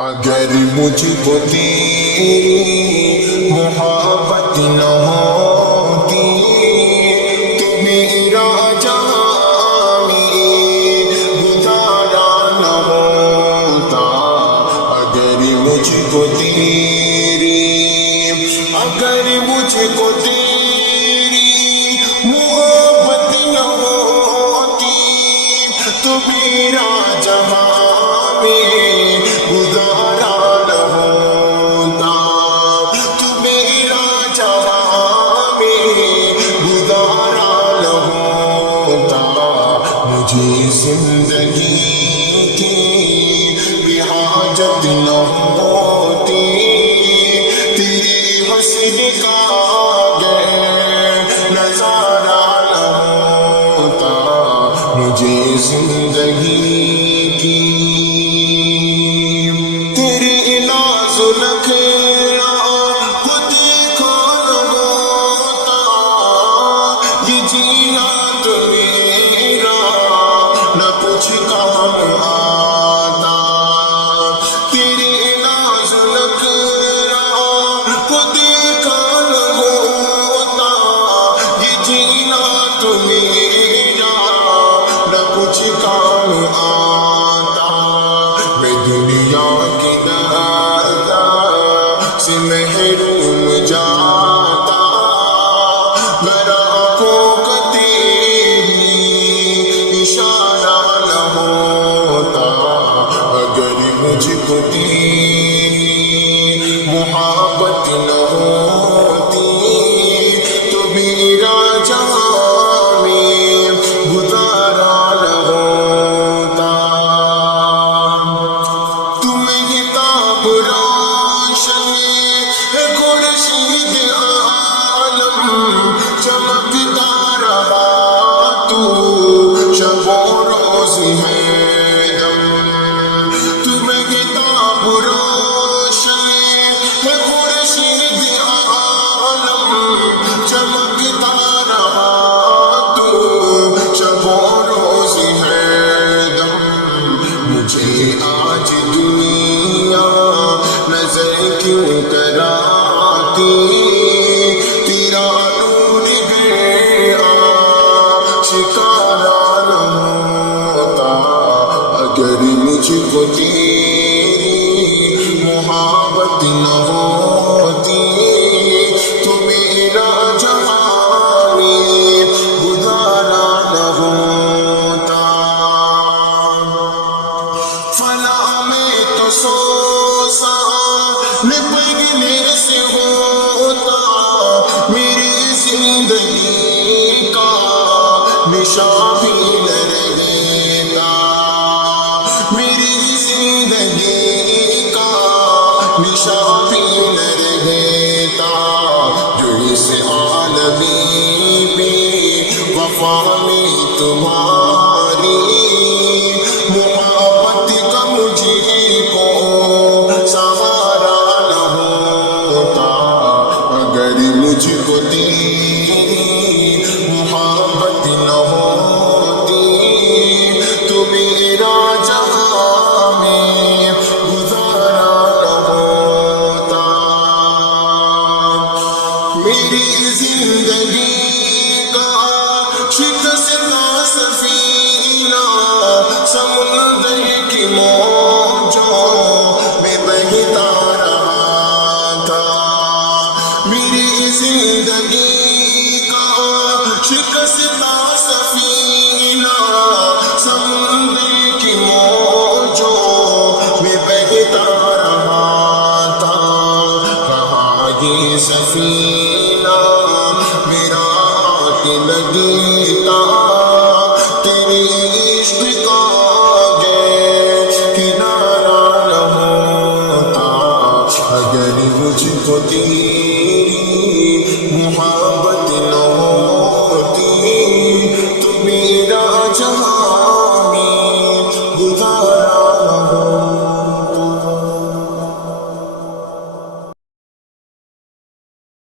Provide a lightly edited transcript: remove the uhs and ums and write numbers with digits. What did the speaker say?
اگر مجھ کو تیری محبت نہ ہوتی تو میرا جہاں گزارا نہ ہوتا۔ اگر مجھ کو تیری محبت نہ ہوتی تو میرا جہاں گزارا نہ ہوتا، تو میرا جہاں گزارا نہ ہوتا۔ مجھے زندگی کی بھی حاجت نہ ہوتی، تیری حسن کا غیر نظارہ نہ ہوتا۔ مجھے زندگی کی محروم جاتا، میرا آنکھوں کا تیری اشارہ نہ ہوتا۔ اگر مجھ کو تیری محبت نہ ہوتی تو میرا جہاں گزارا نہ ہوتا۔ تمہیں کتاب روشن چمکتا رہا تو شب و روز ہے دم، تمہیں کتاب روشن ہے خورشید عالم، چمکتا رہا تو شب و روز ہے دم۔ مجھے آج دنیا نظر کیوں کراتی، اگر مجھ کو تیری محبت نہ ہوتی تو میرا جہاں گزارا نہ ہوتا۔ فلاں میں تو سو سال پہلے سے ہوتا، میری زندگی کا نشان بھی نہ رہتا، میری زندگی کا نشان بھی نہ رہتا۔ جو اس عالمی میں وفا میں تمہاری محبت کا مجھے کو سہارا نہ ہوتا۔ اگر مجھ کو تیری محبت نہ ہوتی تو میرا جہاں گزارا نہ ہوتا۔ میری زندگی کا شکستہ سفینہ سمندر کی موجوں میں بہتا رہا تھا، میری زندگی